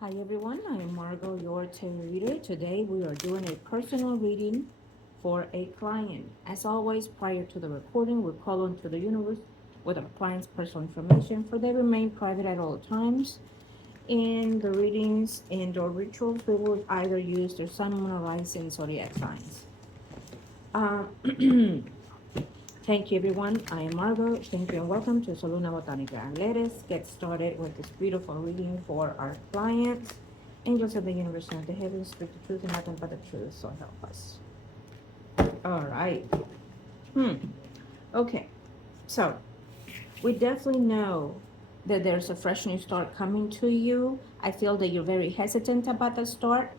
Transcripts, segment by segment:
Hi everyone, I am Margot, your tarot reader. Today we are doing a personal reading for a client. As always, prior to the recording, we call on to the universe with our client's personal information for they remain private at all times. In the readings and or rituals, we will either use their sun, moon, or rising zodiac signs. Thank you everyone. I am Margot. Thank you and welcome to Soluna Botanica. Let us get started with this beautiful reading for our clients. Angels of the universe and the heavens speak the truth and nothing but the truth, so help us. All right. Okay. So we definitely know that there's a fresh new start coming to you. I feel that you're very hesitant about the start.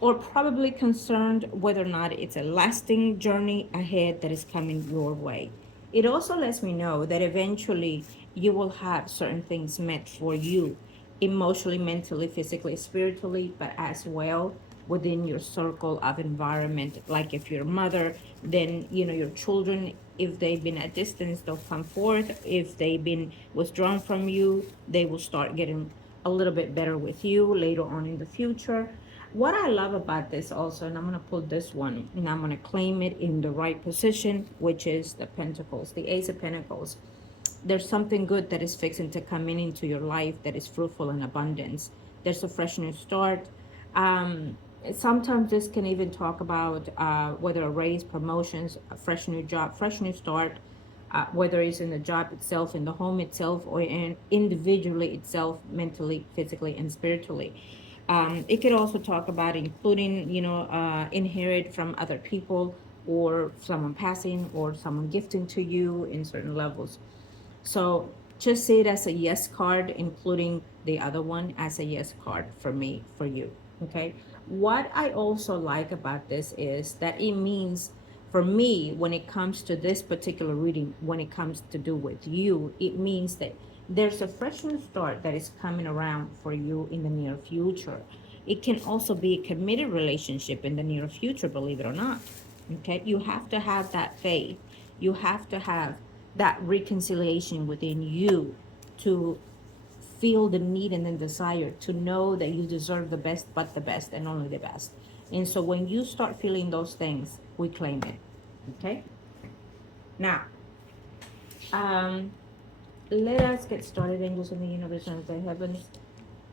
Or probably concerned whether or not it's a lasting journey ahead that is coming your way. It also lets me know that eventually you will have certain things met for you emotionally, mentally, physically, spiritually, but as well within your circle of environment. Like if you're a mother, then your children, if they've been at distance, they'll come forth. If they've been withdrawn from you, they will start getting a little bit better with you later on in the future. What I love about this also, and I'm going to pull this one and I'm going to claim it in the right position, which is the Pentacles, the Ace of Pentacles. There's something good that is fixing to come in into your life that is fruitful in abundance. There's a fresh new start. Sometimes this can even talk about whether a raise, promotions, a fresh new job, fresh new start, whether it's in the job itself, in the home itself, or in individually itself, mentally, physically, and spiritually. It could also talk about including, inherit from other people or someone passing or someone gifting to you in certain levels. So just say it as a yes card, including the other one as a yes card for me, for you. Okay. What I also like about this is that it means for me, when it comes to this particular reading, when it comes to do with you, it means that there's a fresh new start that is coming around for you in the near future. It can also be a committed relationship in the near future, believe it or not. Okay. You have to have that faith. You have to have that reconciliation within you to feel the need and the desire to know that you deserve the best, but the best and only the best. And so when you start feeling those things, we claim it. Okay. Now, um, let us get started, angels in the universe and the heavens.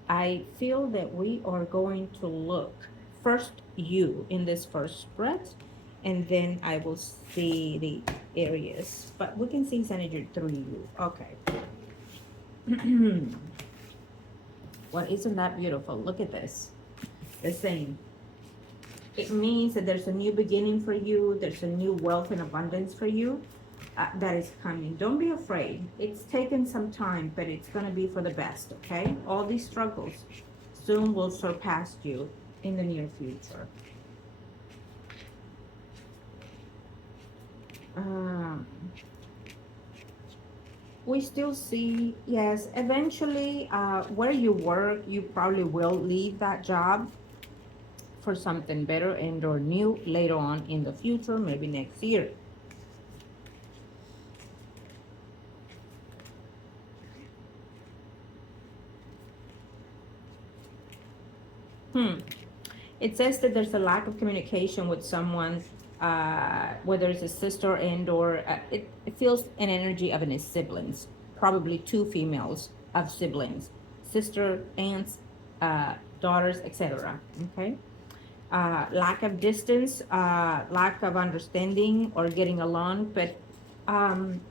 I feel that we are going to look first you in this first spread, and then I will see the areas. But we can see energy through you. Okay. Well, isn't that beautiful? Look at this. The same. It means that there's a new beginning for you. There's a new wealth and abundance for you that is coming. Don't be afraid. It's taken some time, but it's going to be for the best, okay? All these struggles soon will surpass you in the near future. Um, we still see, yes, eventually where you work, you probably will leave that job for something better and or new later on in the future, maybe next year. It says that there's a lack of communication with someone, whether it's a sister and or it feels an energy of an siblings, probably two females of siblings, sister, aunts, daughters, etc. Okay. Lack of distance, lack of understanding or getting along, but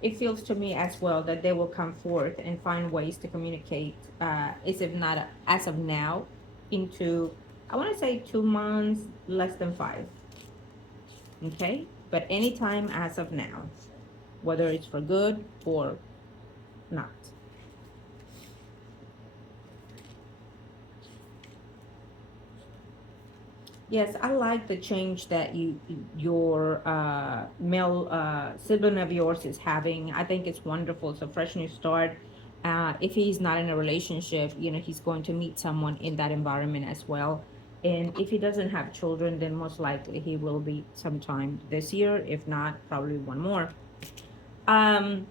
it feels to me as well that they will come forth and find ways to communicate, as if not as of now, into, I want to say 2 months, less than 5. Okay, but anytime as of now, whether it's for good or not. Yes, I like the change that your male sibling of yours is having. I think it's wonderful. It's a fresh new start. If he's not in a relationship, he's going to meet someone in that environment as well. And if he doesn't have children, then most likely he will be sometime this year. If not, probably one more. Um,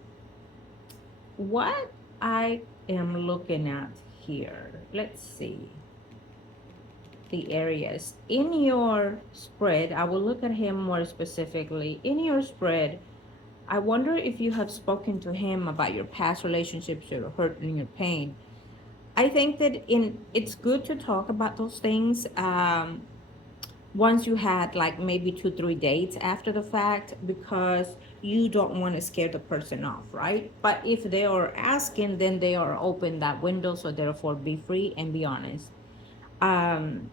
what I am looking at here. Let's see the areas in your spread. I will look at him more specifically in your spread. I wonder if you have spoken to him about your past relationships, your hurt and your pain. I think that in it's good to talk about those things once you had like maybe 2 3 dates after the fact, because you don't want to scare the person off, right? But if they are asking, then they are open that window, so therefore be free and be honest. um,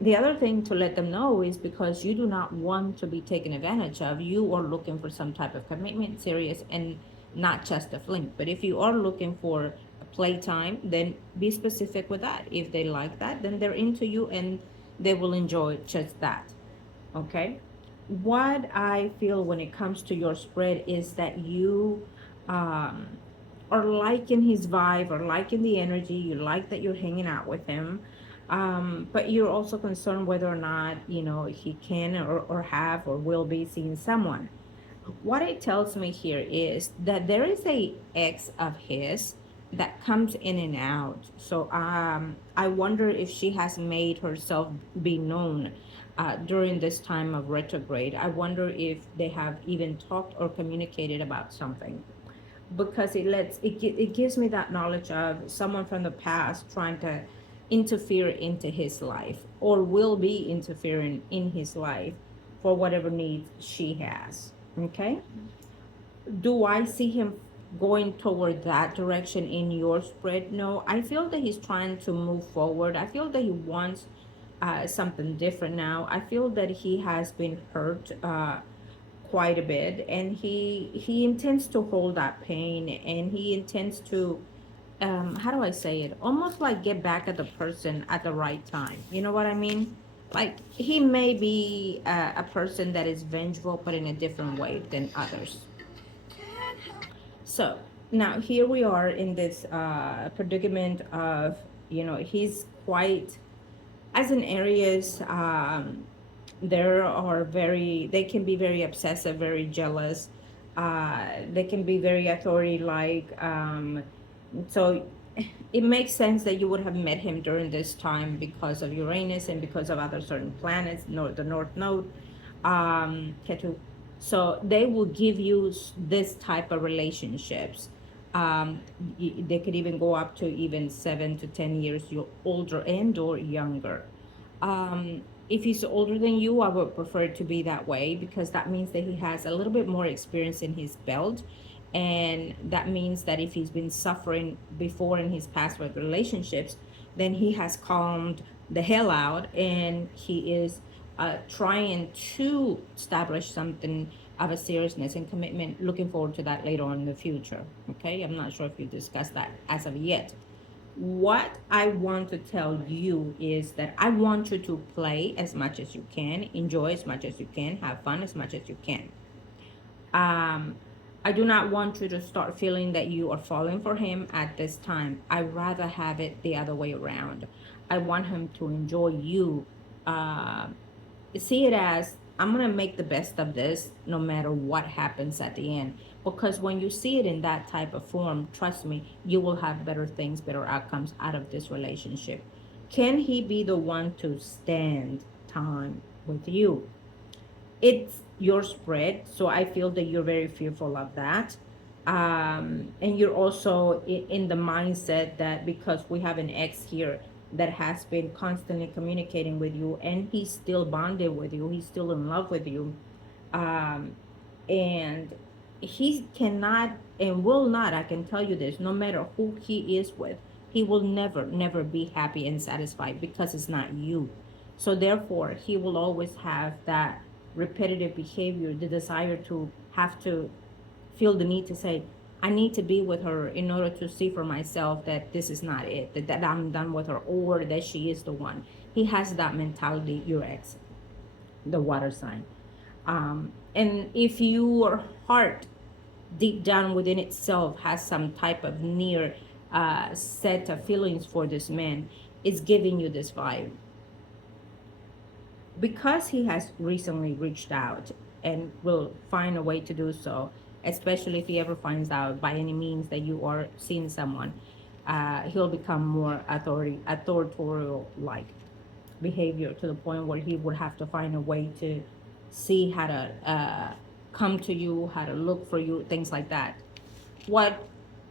the other thing to let them know is because you do not want to be taken advantage of, you are looking for some type of commitment, serious, and not just a fling. But if you are looking for a playtime, then be specific with that. If they like that, then they're into you and they will enjoy just that. Okay? What I feel when it comes to your spread is that you um, are liking his vibe or liking the energy. You like that you're hanging out with him. But you're also concerned whether or not, he can or have or will be seeing someone. What it tells me here is that there is a ex of his that comes in and out. So I wonder if she has made herself be known during this time of retrograde. I wonder if they have even talked or communicated about something, because it gives me that knowledge of someone from the past trying to interfere into his life or will be interfering in his life for whatever needs she has. Okay, do I see him going toward that direction in your spread? No, I feel that he's trying to move forward. I feel that he wants something different now. I feel that he has been hurt quite a bit, and he intends to hold that pain, and he intends to how do I say it, almost like get back at the person at the right time, you know what I mean? Like he may be a person that is vengeful but in a different way than others. So now here we are in this predicament of, he's quite, as in areas, they can be very obsessive, very jealous. They can be very authority like. So it makes sense that you would have met him during this time because of Uranus and because of other certain planets, the North Node, Ketu. So they will give you this type of relationships. They could even go up to even 7 to 10 years older and or younger. If he's older than you, I would prefer it to be that way, because that means that he has a little bit more experience in his belt. And that means that if he's been suffering before in his past with relationships, then he has calmed the hell out, and he is trying to establish something of a seriousness and commitment. Looking forward to that later on in the future. Okay, I'm not sure if you discussed that as of yet. What I want to tell you is that I want you to play as much as you can, enjoy as much as you can, have fun as much as you can. I do not want you to start feeling that you are falling for him at this time. I rather have it the other way around. I want him to enjoy you. Uh, See it as, I'm going to make the best of this no matter what happens at the end. Because when you see it in that type of form, trust me, you will have better things, better outcomes out of this relationship. Can he be the one to stand time with you? It's your spread, so I feel that you're very fearful of that. And you're also in the mindset that because we have an ex here that has been constantly communicating with you, and he's still bonded with you, he's still in love with you, um, and he cannot and will not, I can tell you this, no matter who he is with, he will never be happy and satisfied because it's not you. So therefore he will always have that repetitive behavior, the desire to have to feel the need to say, I need to be with her in order to see for myself that this is not it, that I'm done with her, or that she is the one. He has that mentality, your ex, the water sign. And if your heart deep down within itself has some type of near set of feelings for this man, it's giving you this vibe. Because he has recently reached out and will find a way to do so, especially if he ever finds out by any means that you are seeing someone, he'll become more authoritorial like behavior, to the point where he would have to find a way to see how to come to you, how to look for you, things like that. What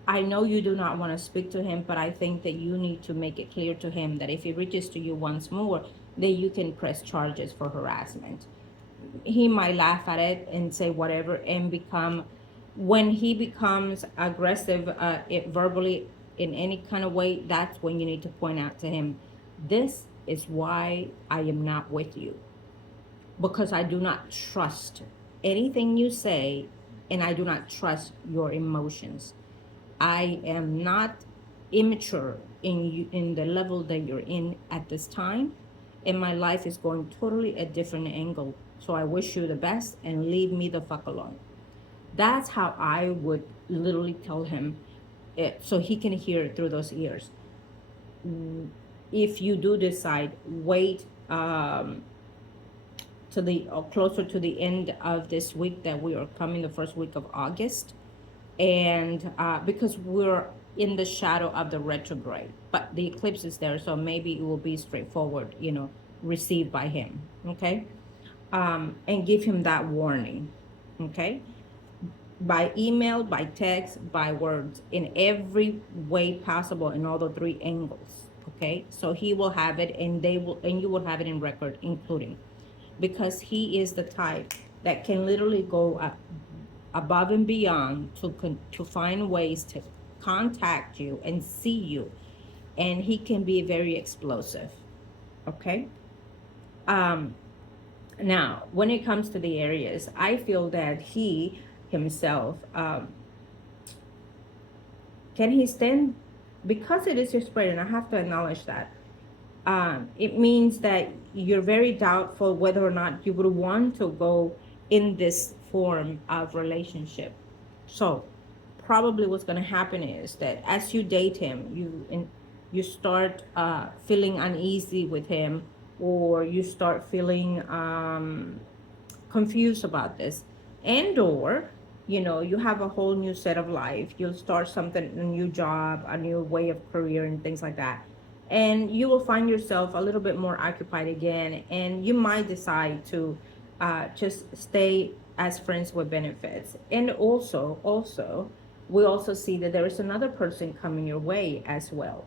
I know you do not want to speak to him, but I think that you need to make it clear to him that if he reaches to you once more, then you can press charges for harassment. He might laugh at it and say whatever and become, when he becomes aggressive verbally in any kind of way, that's when you need to point out to him, this is why I am not with you, because I do not trust anything you say, and I do not trust your emotions. I am not immature in the level that you're in at this time, and my life is going totally a different angle. So I wish you the best and leave me the fuck alone. That's how I would literally tell him, so he can hear it through those ears. If you do decide, wait to the closer to the end of this week that we are coming, the first week of August, and because we're in the shadow of the retrograde, but the eclipse is there, so maybe it will be straightforward, received by him. Okay. And give him that warning. Okay. By email, by text, by words, in every way possible, in all the three angles. Okay. So he will have it, and you will have it in record, including, because he is the type that can literally go above and beyond to find ways to contact you and see you, and he can be very explosive. Okay. Now, when it comes to the Aries, I feel that he himself, can he stand, because it is your spread, and I have to acknowledge that. It means that you're very doubtful whether or not you would want to go in this form of relationship. So probably what's going to happen is that as you date him, you start feeling uneasy with him, or you start feeling confused about this, and or you have a whole new set of life. You'll start something, a new job, a new way of career, and things like that, and you will find yourself a little bit more occupied again, and you might decide to just stay as friends with benefits. And also we also see that there is another person coming your way as well.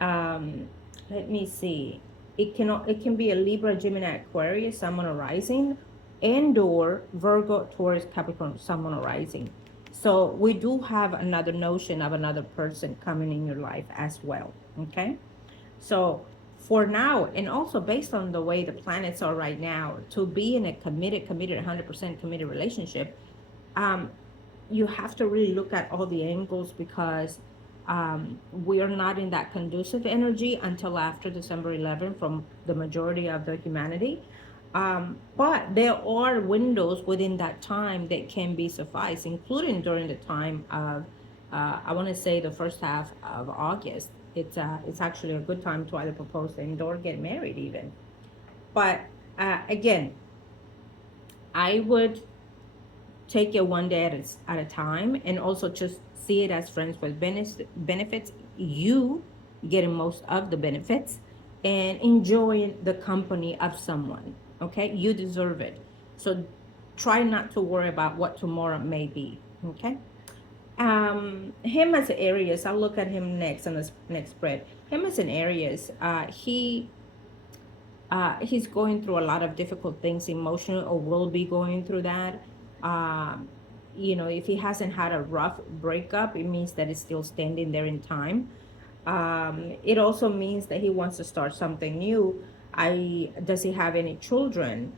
Let me see. It can be a Libra, Gemini, Aquarius, Sun, Moon, or Rising, and or Virgo, Taurus, Capricorn, Sun, Moon, or Rising. So we do have another notion of another person coming in your life as well. Okay. So for now, and also based on the way the planets are right now, to be in a committed 100% committed relationship, you have to really look at all the angles, because we are not in that conducive energy until after December 11th from the majority of the humanity. But there are windows within that time that can be sufficed, including during the time of, I want to say, the first half of August. It's actually a good time to either propose and or get married even. But again, I would take it one day at a time, and also just see it as friends with benefits. You getting most of the benefits and enjoying the company of someone. Okay, you deserve it. So try not to worry about what tomorrow may be. Okay. Him as an Aries, I'll look at him next on this next spread. Him as an Aries, he's going through a lot of difficult things, emotional, or will be going through that. If he hasn't had a rough breakup, it means that it's still standing there in time. It also means that he wants to start something new. Does he have any children?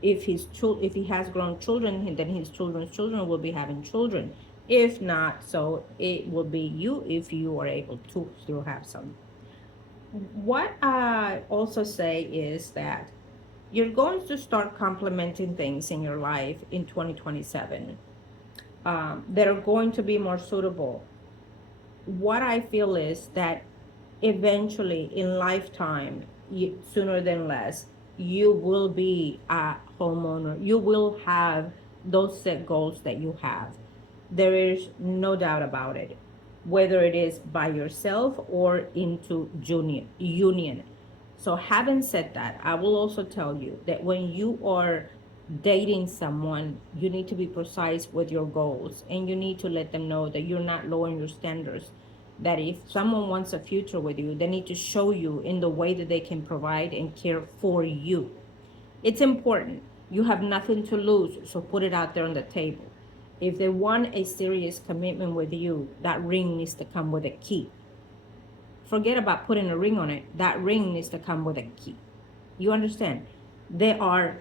If he has grown children, then his children's children will be having children. If not, so it will be you, if you are able to still have some. What I also say is that you're going to start complementing things in your life in 2027 that are going to be more suitable. What I feel is that eventually in lifetime, sooner than less, you will be a homeowner. You will have those set goals that you have. There is no doubt about it. whether it is by yourself or into union. So having said that, I will also tell you that when you are dating someone, you need to be precise with your goals, and you need to let them know that you're not lowering your standards. That if someone wants a future with you, they need to show you in the way that they can provide and care for you. It's important. You have nothing to lose, so put it out there on the table. If they want a serious commitment with you, that ring needs to come with a key. Forget about putting a ring on it. That ring needs to come with a key. You understand? There are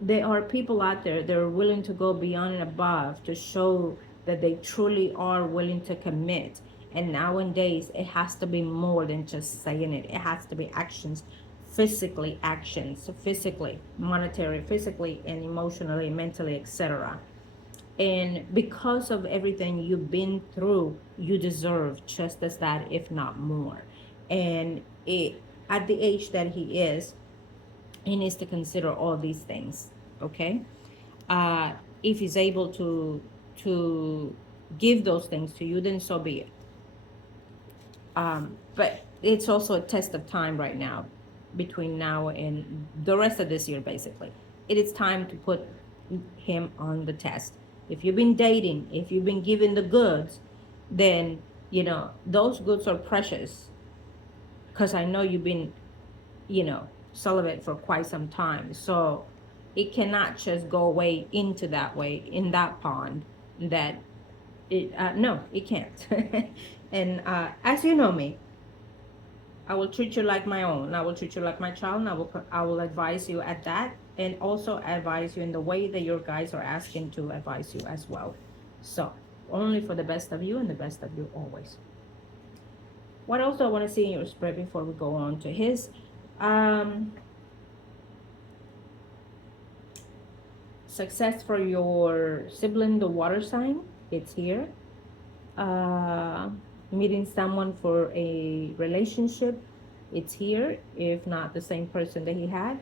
there are people out there that are willing to go beyond and above to show that they truly are willing to commit. And nowadays, it has to be more than just saying it. It has to be actions, physically, monetary, physically, and emotionally, mentally, etc. And because of everything you've been through, you deserve just as that, if not more. And at the age that he is, he needs to consider all these things. Okay, uh, if he's able to give those things to you, then so be it. But it's also a test of time right now, between now and the rest of this year. Basically, it is time to put him on the test. If you've been dating, if you've been given the goods, then those goods are precious, because I know you've been celibate for quite some time. So it cannot just go away into that way, in that pond. That it No, it can't. And as you know me, I will treat you like my own. I will treat you like my child, and I will advise you at that, and also advise you in the way that your guys are asking to advise you as well. So only for the best of you, and the best of you always. What else do I want to see in your spread before we go on to his? um Success for your sibling, the water sign, it's here. uh Meeting someone for a relationship, it's here. If not the same person that he had,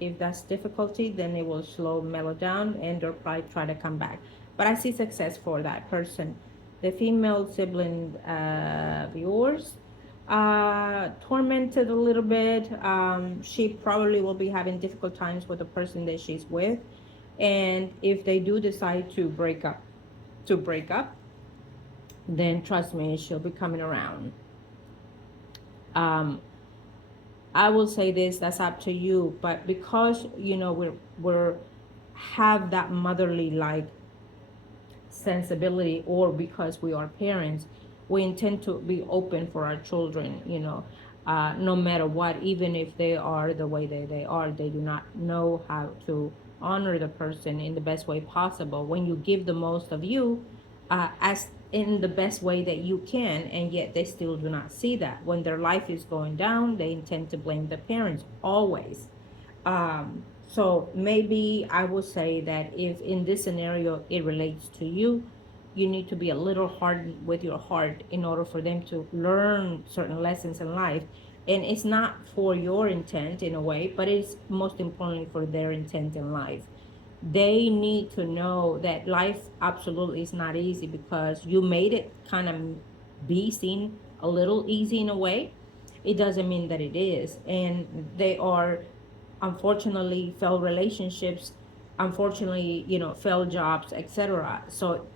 if that's difficulty, then it will slow mellow down, and they'll probably try to come back. But I see success for that person. The female sibling of yours, tormented a little bit. She probably will be having difficult times with the person that she's with, and if they do decide to break up, then trust me, she'll be coming around. um I will say this, that's up to you, but because we're have that motherly like sensibility, or because we are parents, we intend to be open for our children, no matter what. Even if they are the way they are, they do not know how to honor the person in the best way possible. When you give the most of you, as in the best way that you can, and yet they still do not see that. When their life is going down, they intend to blame the parents always. So maybe I would say that if in this scenario it relates to you, you need to be a little hard with your heart in order for them to learn certain lessons in life. And it's not for your intent in a way, but it's most importantly for their intent in life. They need to know that life absolutely is not easy, because you made it kind of be seen a little easy in a way. It doesn't mean that it is. And they are, unfortunately, failed relationships, unfortunately, failed jobs, etc. So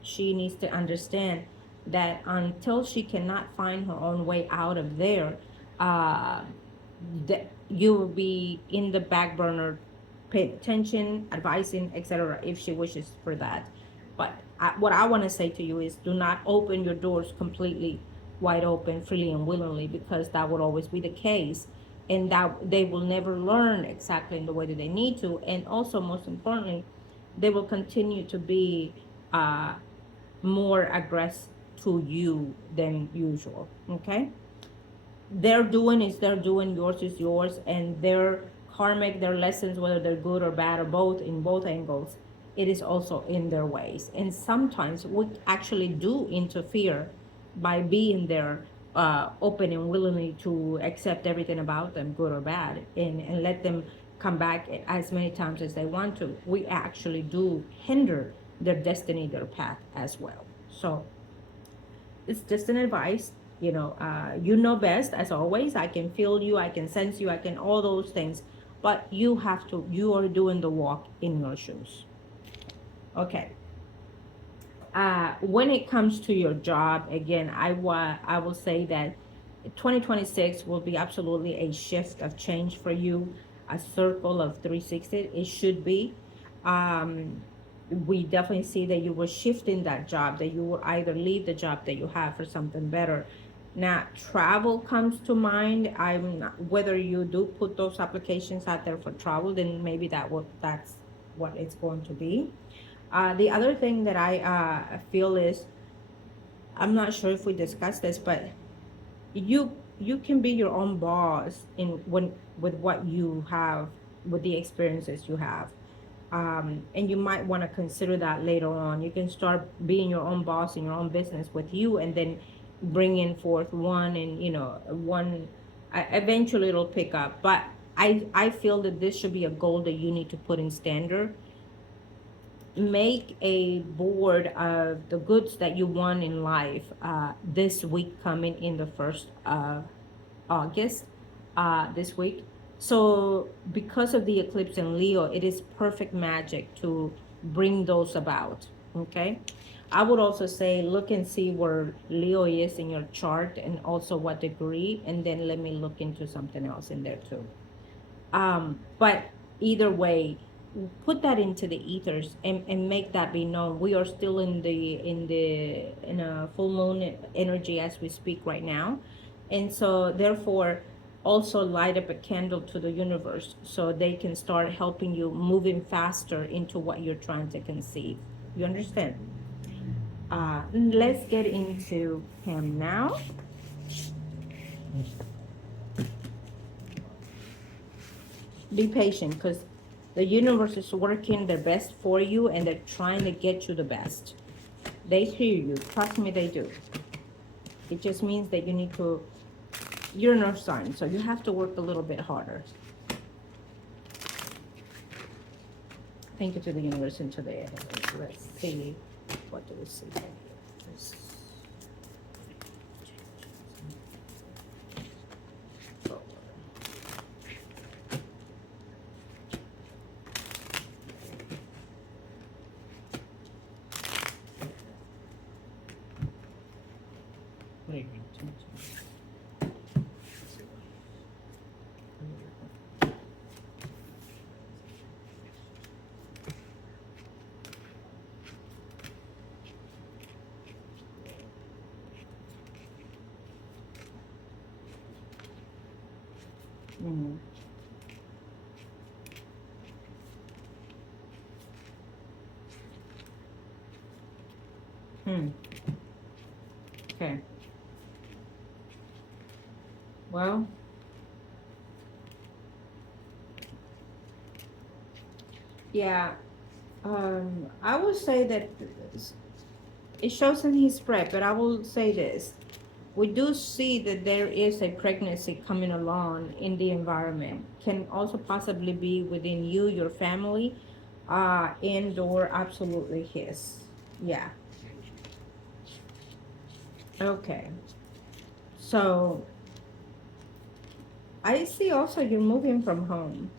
she needs to understand that until she cannot find her own way out of there, uh, that you will be in the back burner, pay attention, advising, etc., if she wishes for that. But what I want to say to you is, do not open your doors completely wide open, freely and willingly, because that would always be the case, and that they will never learn exactly in the way that they need to. And also, most importantly, they will continue to be uh, more aggressive to you than usual. Okay, their doing is their doing, yours is yours, and their karmic, their lessons, whether they're good or bad or both, in both angles, it is also in their ways. And sometimes we actually do interfere by being there, open and willingly to accept everything about them, good or bad, and let them come back as many times as they want to. We actually do hinder their destiny, their path as well. So it's just an advice. You know best, as always. I can feel you, I can sense you, I can all those things, but you are doing the walk in your shoes. Okay. When it comes to your job, again, I will say that 2026 will be absolutely a shift of change for you, a circle of 360. It should be. Um, we definitely see that you will shift in that job, that you will either leave the job that you have for something better. Now, travel comes to mind. Whether you do put those applications out there for travel, then maybe that's what it's going to be. The other thing that I feel is, I'm not sure if we discussed this, but you can be your own boss in when with what you have, with the experiences you have, and you might want to consider that later on. You can start being your own boss in your own business with you, and then bringing forth one, and one. Eventually it'll pick up, but I feel that this should be a goal that you need to put in standard. Make a board of the goods that you want in life, this week coming in the 1st of August, this week. So because of the eclipse in Leo, it is perfect magic to bring those about. Okay. I would also say look and see where Leo is in your chart, and also what degree, and then let me look into something else in there too. But either way, put that into the ethers, and make that be known. We are still in a full moon energy as we speak right now. And so therefore, also light up a candle to the universe so they can start helping you moving faster into what you're trying to conceive. You understand? Let's get into him now. Be patient, because the universe is working their best for you, and they're trying to get you the best. They hear you. Trust me, they do. It just means that you're an earth sign, so you have to work a little bit harder. Thank you to the universe and to the air. Let's see. What do we see here? Mm. Hmm. Okay. Well, yeah. I will say that it shows in his spread, but I will say this. We do see that there is a pregnancy coming along in the environment. Can also possibly be within you, your family, and or absolutely his. Yeah. Okay. So I see also you're moving from home.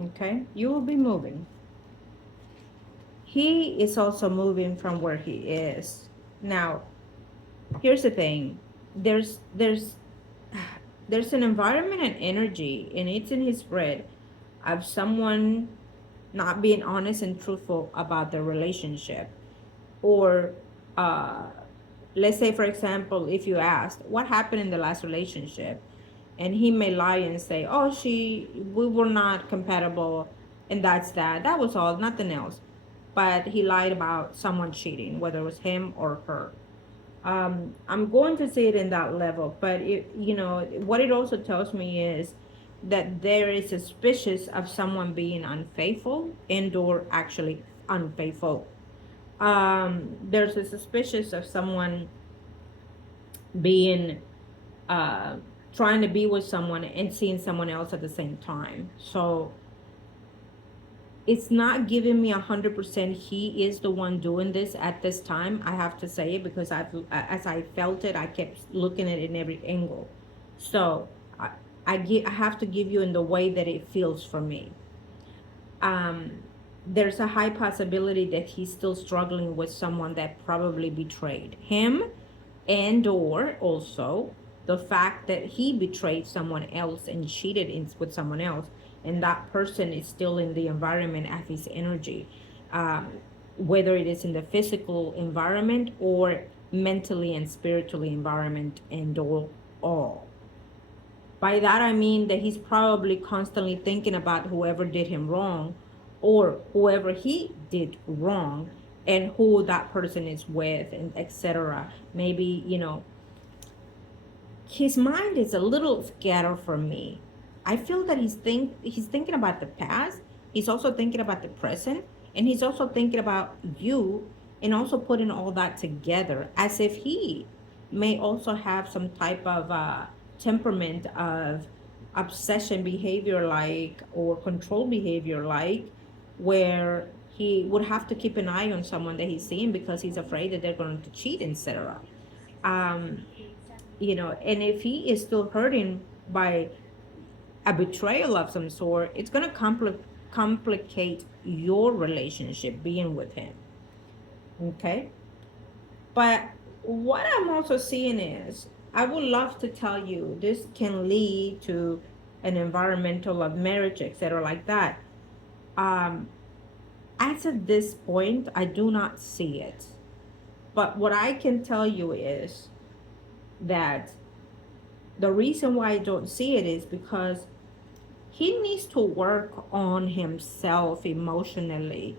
Okay. You will be moving. He is also moving from where he is. Now, here's the thing. There's there's an environment and energy, and it's in his spread, of someone not being honest and truthful about their relationship. Or uh let's say, for example, if you asked what happened in the last relationship, and he may lie and say, oh, we were not compatible, and that was all, nothing else. But he lied about someone cheating, whether it was him or her. I'm going to say it in that level, but what it also tells me is that there is suspicious of someone being unfaithful and or actually unfaithful. There's a suspicious of someone being uh, trying to be with someone and seeing someone else at the same time. So It's not giving me 100% he is the one doing this at this time. I have to say it because as I felt it, I kept looking at it in every angle. So I, I have to give you in the way that it feels for me. um, there's a high possibility that he's still struggling with someone that probably betrayed him, and or also the fact that he betrayed someone else and cheated with someone else, and that person is still in the environment of his energy, um, whether it is in the physical environment or mentally and spiritually environment, and all. By that I mean that he's probably constantly thinking about whoever did him wrong, or whoever he did wrong, and who that person is with, and etc. Maybe, his mind is a little scattered for me. I feel that he's thinking about the past, he's also thinking about the present, and he's also thinking about you, and also putting all that together as if he may also have some type of temperament of obsession behavior, like, or control behavior, like, where he would have to keep an eye on someone that he's seeing because he's afraid that they're going to cheat, etc. um and if he is still hurting by a betrayal of some sort, it's going to complicate your relationship being with him. Okay. But what I'm also seeing is, I would love to tell you this can lead to an environmental of marriage, etc., like that. um as of this point, I do not see it. But what I can tell you is that the reason why I don't see it is because he needs to work on himself emotionally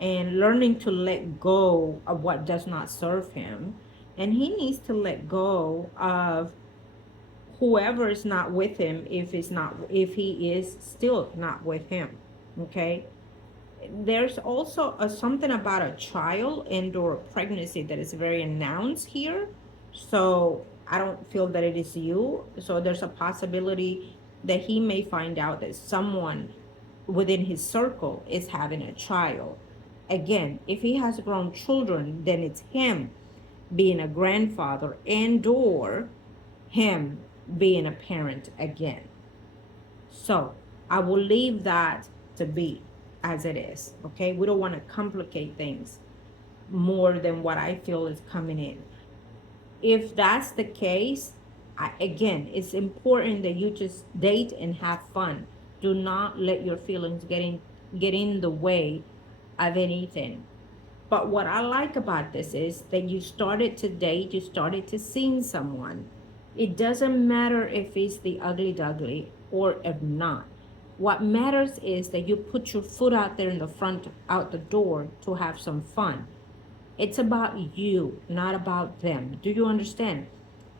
and learning to let go of what does not serve him. And he needs to let go of whoever is not with him, if he is still not with him. Okay. There's also something about a child and or pregnancy that is very announced here. So I don't feel that it is you. So there's a possibility that he may find out that someone within his circle is having a child. Again, if he has grown children, then it's him being a grandfather, and or him being a parent again. So I will leave that to be as it is. Okay. We don't want to complicate things more than what I feel is coming in. If that's the case, again, it's important that you just date and have fun. Do not let your feelings get in the way of anything. But what I like about this is that you started to date, you started to see someone. It doesn't matter if it's the ugly duckling or if not. What matters is that you put your foot out there in the front, out the door, to have some fun. It's about you, not about them. Do you understand?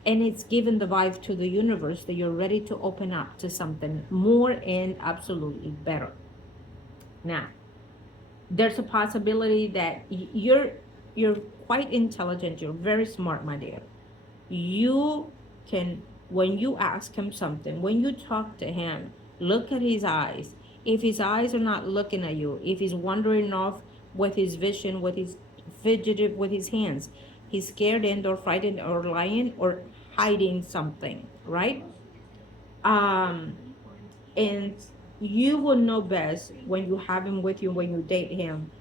And it's given the vibe to the universe that you're ready to open up to something more and absolutely better. Now, there's a possibility that you're quite intelligent, you're very smart, my dear. You can, when you ask him something, when you talk to him, look at his eyes. If his eyes are not looking at you, if he's wandering off with his vision, with his fidgeted with his hands, he's scared and or frightened or lying or hiding something, right? um and you will know best when you have him with you, when you date him,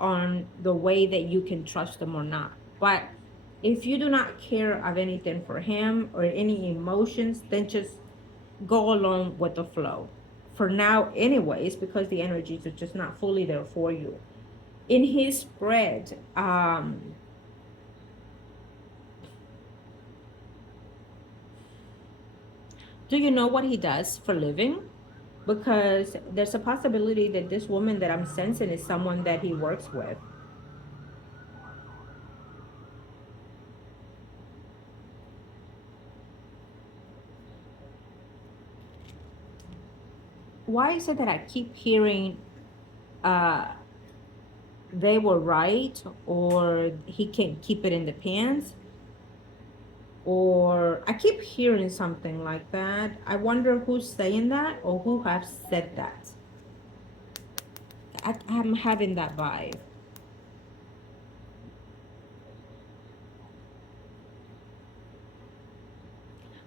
on the way that you can trust him or not. But if you do not care of anything for him or any emotions, then just go along with the flow for now anyways, because the energies are just not fully there for you. In his spread, do you know what he does for living? Because there's a possibility that this woman that I'm sensing is someone that he works with. Why is it that I keep hearing uh, they were right, or he can't keep it in the pants, or I keep hearing something like that. I wonder who's saying that or who have said that. I'm having that vibe.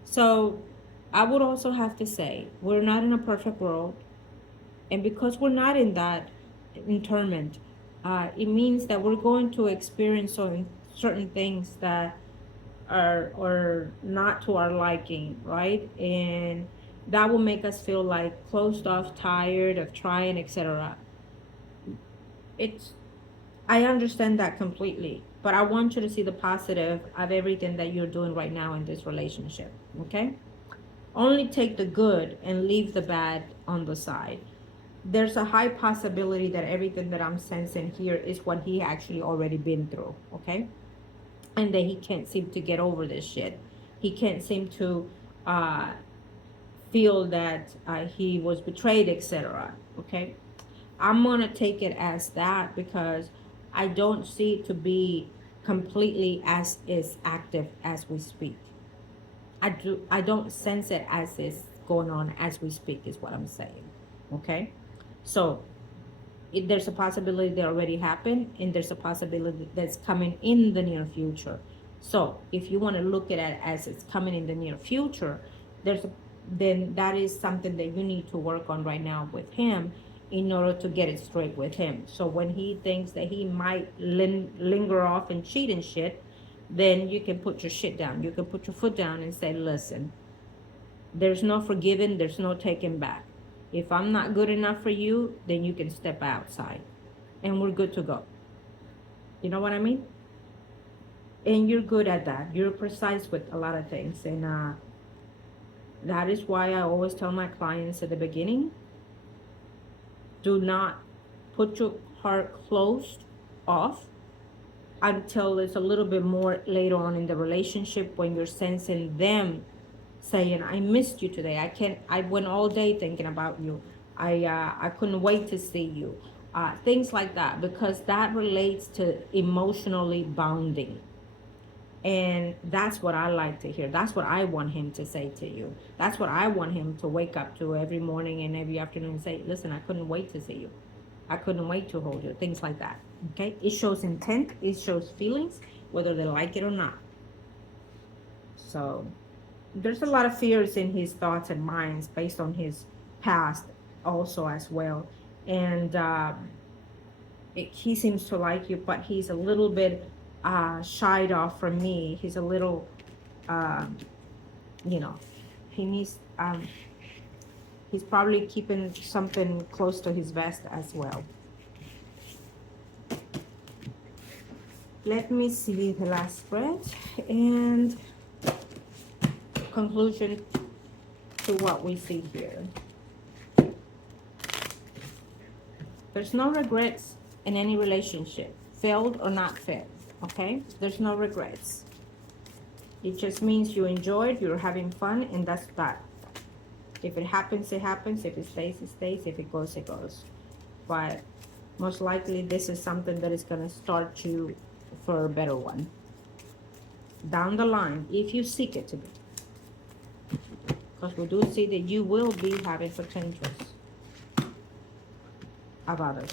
So I would also have to say we're not in a perfect world, and because we're not in that internment, it means that we're going to experience certain things that are not to our liking, right? And that will make us feel like closed off, tired of trying, etc. It's I understand that completely, but I want you to see the positive of everything that you're doing right now in this relationship, okay? Only take the good and leave the bad on the side. There's a high possibility that everything that I'm sensing here is what he actually already been through, okay? And that he can't seem to get over this shit. He can't seem to uh, feel that he was betrayed, etc. Okay, I'm gonna take it as that because I don't see it to be completely as is active as we speak. I don't sense it as is going on as we speak is what I'm saying. Okay, so there's a possibility that already happened and there's a possibility that's coming in the near future. So if you want to look at it as it's coming in the near future, there's a, then that is something that you need to work on right now with him in order to get it straight with him. So when he thinks that he might linger off and cheat and shit, then you can put your shit down. You can put your foot down and say, listen, there's no forgiving, there's no taking back. If I'm not good enough for you, then you can step outside and we're good to go. You know what I mean? And you're good at that. You're precise with a lot of things. And that is why I always tell my clients at the beginning, do not put your heart closed off until it's a little bit more later on in the relationship when you're sensing them saying, I missed you today. I went all day thinking about you. I couldn't wait to see you. Things like that, because that relates to emotionally bonding. And that's what I like to hear. That's what I want him to say to you. That's what I want him to wake up to every morning and every afternoon and say, listen, I couldn't wait to see you. I couldn't wait to hold you. Things like that. Okay? It shows intent. It shows feelings, whether they like it or not. So there's a lot of fears in his thoughts and minds based on his past also as well. And he seems to like you, but he's a little bit shied off from me. He's a little, you know, he needs, he's probably keeping something close to his vest as well. Let me see the last spread and conclusion to what we see here. There's no regrets in any relationship, failed or not failed, okay? There's no regrets. It just means you enjoyed, you're having fun, and that's that. If it happens, it happens. If it stays, it stays. If it goes, it goes. But most likely this is something that is going to start you for a better one down the line, if you seek it to be. Because we do see that you will be having potentials of others.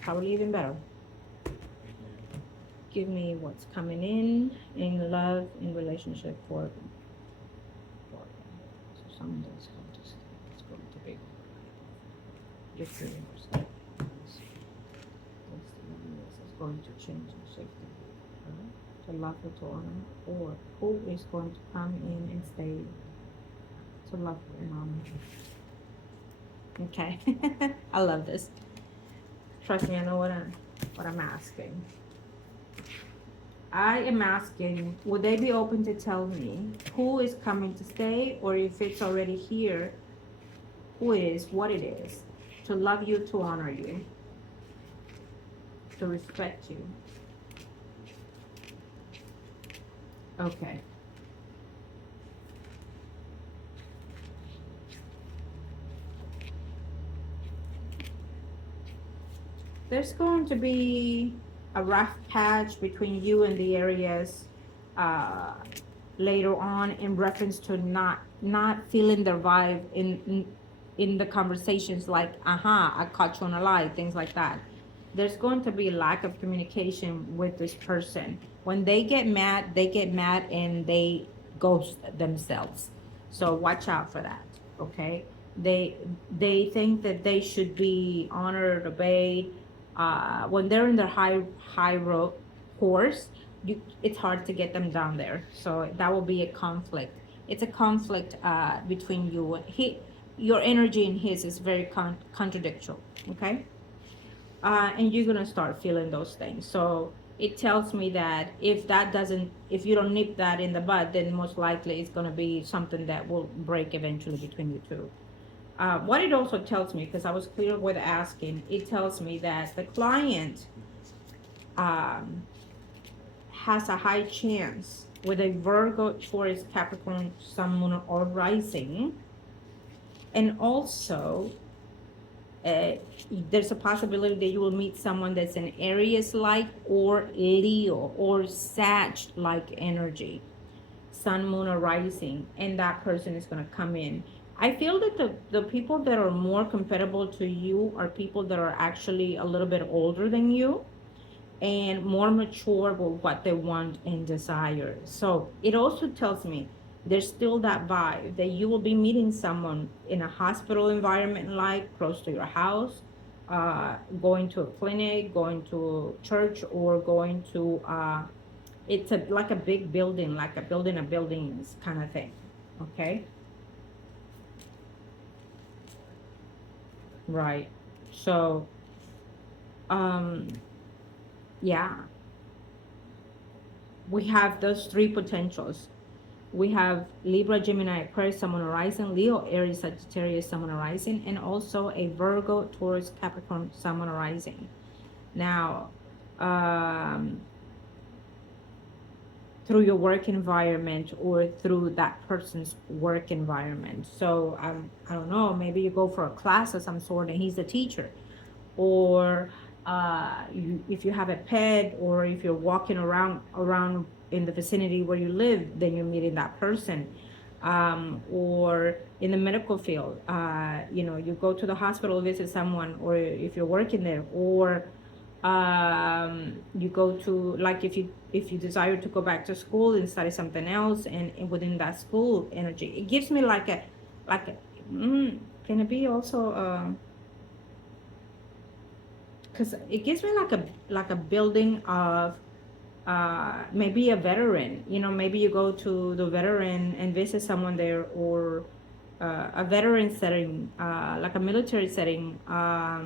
Probably even better. Give me what's coming in love, in relationship for them. So someone that's going to stay. It's going to be your feelings. It's going to change and shift to love or to honor, or who is going to come in and stay to love and honor. Okay. I love this. Trust me, I know what I'm asking. I am asking, would they be open to tell me who is coming to stay, or if it's already here, who it is, what it is, to love you, to honor you, to respect you. Okay. There's going to be a rough patch between you and the areas later on in reference to not feeling the vibe in the conversations like, I caught you on a lie, things like that. There's going to be lack of communication with this person. When they get mad and they ghost themselves. So watch out for that. Okay. They they think that they should be honored, obeyed. When they're in their high road horse, it's hard to get them down there. So that will be a conflict. It's a conflict between you. Your energy and his is very contradictory. Okay. And you're gonna start feeling those things. So it tells me that if you don't nip that in the bud, then most likely it's gonna be something that will break eventually between you two. What it also tells me, because I was clear with asking, it tells me that the client um, has a high chance with a Virgo, Taurus, Capricorn, Sun, Moon, or Rising, and also uh, there's a possibility that you will meet someone that's an Aries like or Leo or Sag like energy, Sun, Moon, or Rising, and that person is going to come in. I feel that the people that are more compatible to you are people that are actually a little bit older than you and more mature with what they want and desire. So it also tells me there's still that vibe that you will be meeting someone in a hospital environment, like close to your house, going to a clinic, going to church, or going to it's like a big building, like a building of buildings kind of thing. Okay, right. So um, yeah, we have those three potentials. We have Libra, Gemini, Aquarius, Sun, Moon, Rising, Leo, Aries, Sagittarius, Sun, Moon, Rising, and also a Virgo, Taurus, Capricorn, Sun, Moon, Rising. Now, um, through your work environment or through that person's work environment. So I don't know, maybe you go for a class of some sort and he's a teacher, or if you have a pet, or if you're walking around in the vicinity where you live, then you're meeting that person. Or in the medical field, you go to the hospital, visit someone, or if you're working there, or you go to, like, if you desire to go back to school and study something else, and within that school energy, it gives me like a can it be also because it gives me like a building of maybe a veteran. Maybe you go to the veteran and visit someone there, or a veteran setting, like a military setting. Uh,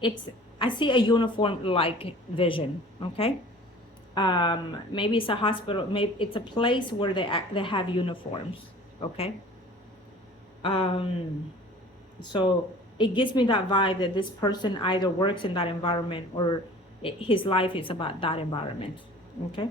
it's I see a uniform like vision. Okay. Maybe it's a hospital, maybe it's a place where they have uniforms. Okay. um so it gives me that vibe that this person either works in that environment, or his life is about that environment. Okay.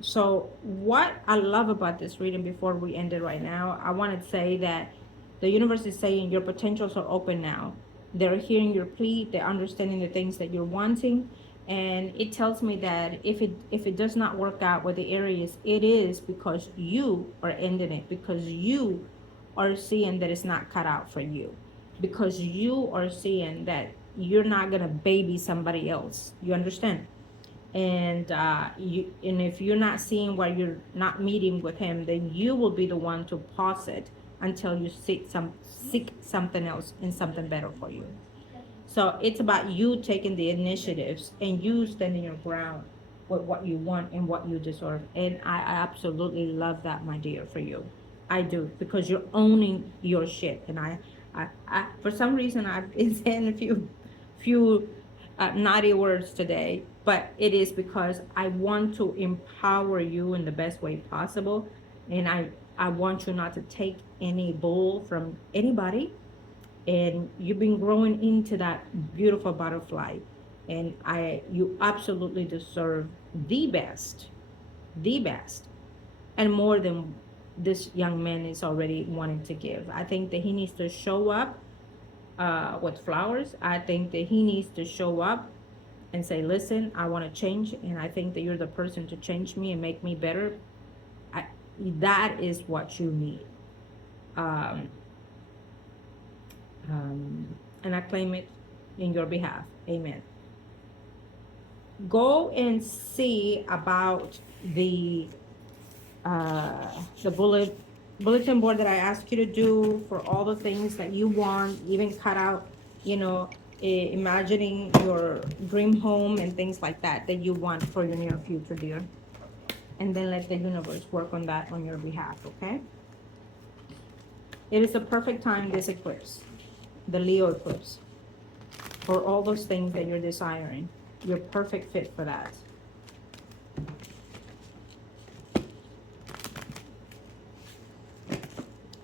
So what I love about this reading, before we end it right now, I want to say that the universe is saying your potentials are open now. They're hearing your plea, they're understanding the things that you're wanting. And it tells me that if it does not work out with the Aries, it is because you are ending it, because you are seeing that it's not cut out for you, because you are seeing that you're not gonna baby somebody else. You understand? And if you're not seeing why you're not meeting with him, then you will be the one to pause it until you seek something else and something better for you. So it's about you taking the initiatives and you standing your ground with what you want and what you deserve. And I absolutely love that, my dear, for you. I do, because you're owning your shit. And I for some reason I've been saying a few naughty words today, but it is because I want to empower you in the best way possible, and I want you not to take any bull from anybody, and you've been growing into that beautiful butterfly, and you absolutely deserve the best, and more than this young man is already wanting to give. I think that he needs to show up with flowers. I think that he needs to show up and say, listen, I want to change, and I think that you're the person to change me and make me better. I, that is what you need. um, and I claim it in your behalf. Amen. Go and see about the bulletin board that I asked you to do for all the things that you want, even cut out, you know, imagining your dream home and things like that that you want for your near future, dear. And then let the universe work on that on your behalf, okay? It is the perfect time, this eclipse, the Leo eclipse, for all those things that you're desiring. You're perfect fit for that.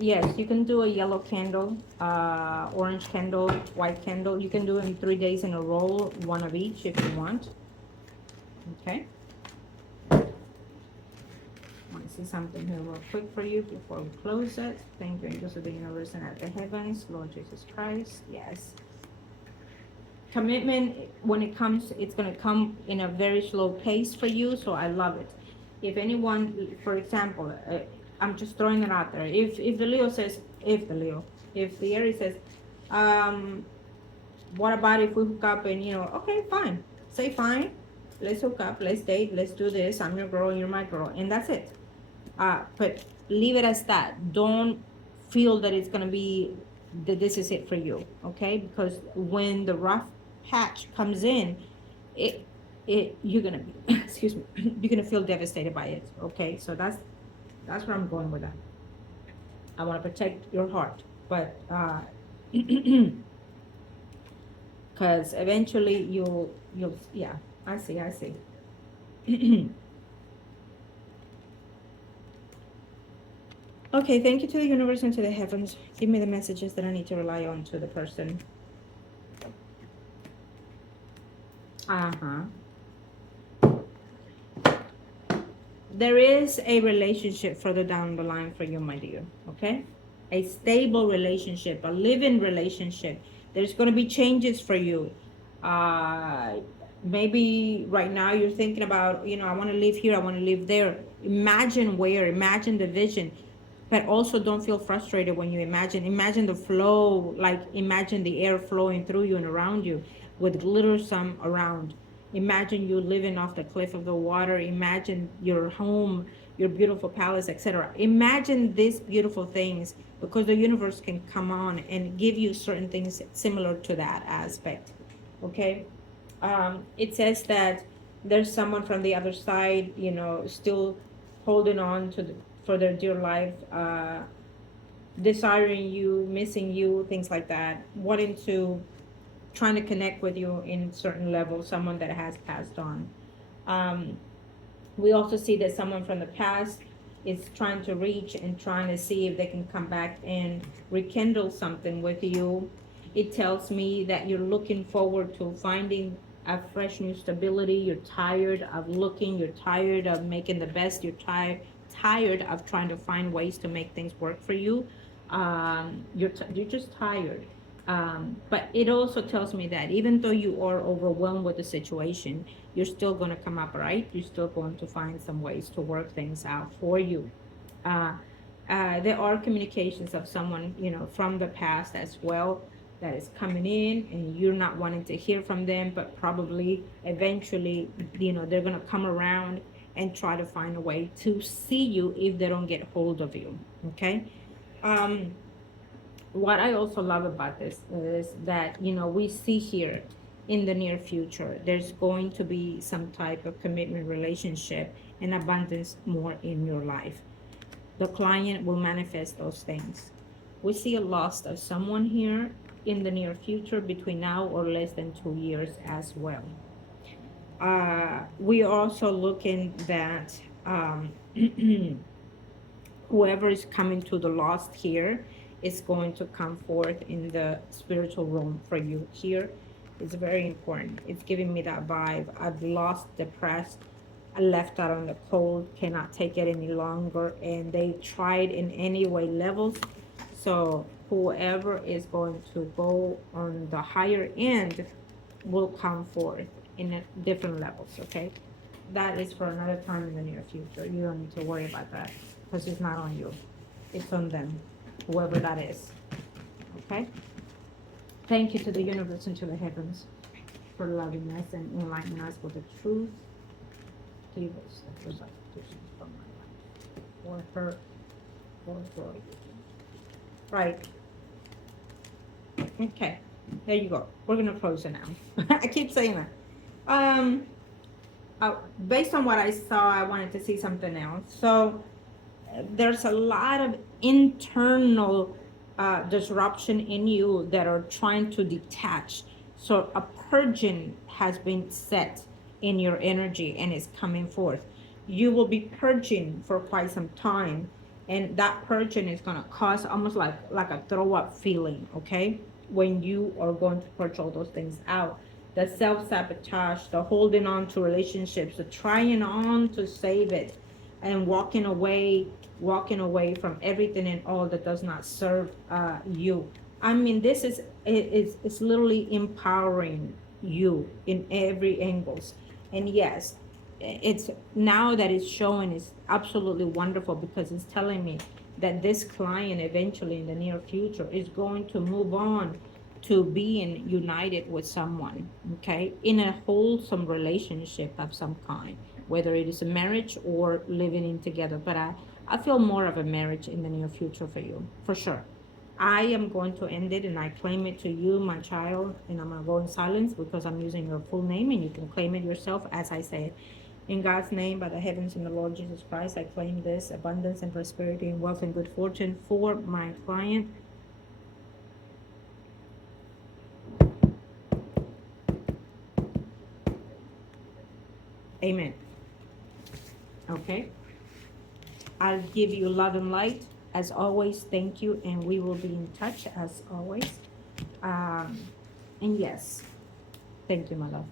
Yes, you can do a yellow candle, orange candle, white candle. You can do them 3 days in a row, one of each if you want. Okay. I want to see something here real quick for you before we close it. Thank you, angels of the universe and at the heavens, Lord Jesus Christ. Yes. Commitment, when it comes, it's going to come in a very slow pace for you, so I love it. If anyone, for example, I'm just throwing it out there. If the Leo says, if the Aries says, what about if we hook up and, you know, okay, fine. Say fine. Let's hook up. Let's date. Let's do this. I'm your girl. You're my girl. And that's it. But leave it as that. Don't feel that it's going to be, that this is it for you. Okay? Because when the rough patch comes in, you're going to be, excuse me, you're going to feel devastated by it. Okay? So that's where I'm going with that. I want to protect your heart. But, because eventually you'll yeah, I see. Okay, thank you to the universe and to the heavens. Give me the messages that I need to rely on to the person. There is a relationship further down the line for you, my dear. Okay, a stable relationship, a living relationship. There's going to be changes for you. Maybe right now you're thinking about, you know, I want to live here, I want to live there. Imagine imagine the vision, but also don't feel frustrated when you imagine the flow, like imagine the air flowing through you and around you with glitter some around. Imagine you living off the cliff of the water. Imagine your home, your beautiful palace, etc. Imagine these beautiful things, because the universe can come on and give you certain things similar to that aspect. Okay. It says that there's someone from the other side, you know, still holding on to for their dear life, desiring you, missing you, things like that, wanting to, trying to connect with you in certain levels, someone that has passed on. We also see that someone from the past is trying to reach and trying to see if they can come back and rekindle something with you. It tells me that you're looking forward to finding a fresh new stability. You're tired of looking, you're tired of making the best, you're tired of trying to find ways to make things work for you. You're just tired. But it also tells me that even though you are overwhelmed with the situation, you're still going to come up, right? You're still going to find some ways to work things out for you. There are communications of someone, you know, from the past as well that is coming in, and you're not wanting to hear from them, but probably eventually, you know, they're going to come around and try to find a way to see you if they don't get hold of you. Okay. What I also love about this is that, you know, we see here in the near future, there's going to be some type of commitment relationship and abundance more in your life. The client will manifest those things. We see a loss of someone here in the near future between now or less than 2 years as well. We are also looking that whoever is coming to the lost here is going to come forth in the spiritual realm for you here. It's very important. It's giving me that vibe. I've lost, depressed, I left out on the cold, cannot take it any longer, and they tried in any way levels. So whoever is going to go on the higher end will come forth in different levels. Okay, that is for another time in the near future. You don't need to worry about that because it's not on you, it's on them. whoever that is. Okay? Thank you to the universe and to the heavens for loving us and enlightening us with the truth. Give us the petitions from my life. For her, for her. Right. Okay. There you go. We're gonna close it now. I keep saying that. Based on what I saw, I wanted to see something else. So there's a lot of internal disruption in you that are trying to detach. So a purging has been set in your energy and is coming forth. You will be purging for quite some time, and that purging is going to cause almost like a throw up feeling, okay, when you are going to purge all those things out. The self-sabotage, the holding on to relationships, the trying on to save it, and walking away from everything and all that does not serve you. I mean, this is it's literally empowering you in every angles. And yes, it's now that it's showing is absolutely wonderful, because it's telling me that this client eventually in the near future is going to move on to being united with someone, okay, in a wholesome relationship of some kind, whether it is a marriage or living in together. But I feel more of a marriage in the near future for you, for sure. I am going to end it and I claim it to you, my child, and I'm going to go in silence because I'm using your full name and you can claim it yourself as I say it. In God's name, by the heavens and the Lord Jesus Christ, I claim this abundance and prosperity and wealth and good fortune for my client. Amen. Okay. I'll give you love and light. As always, thank you, and we will be in touch as always. And yes, thank you, my love.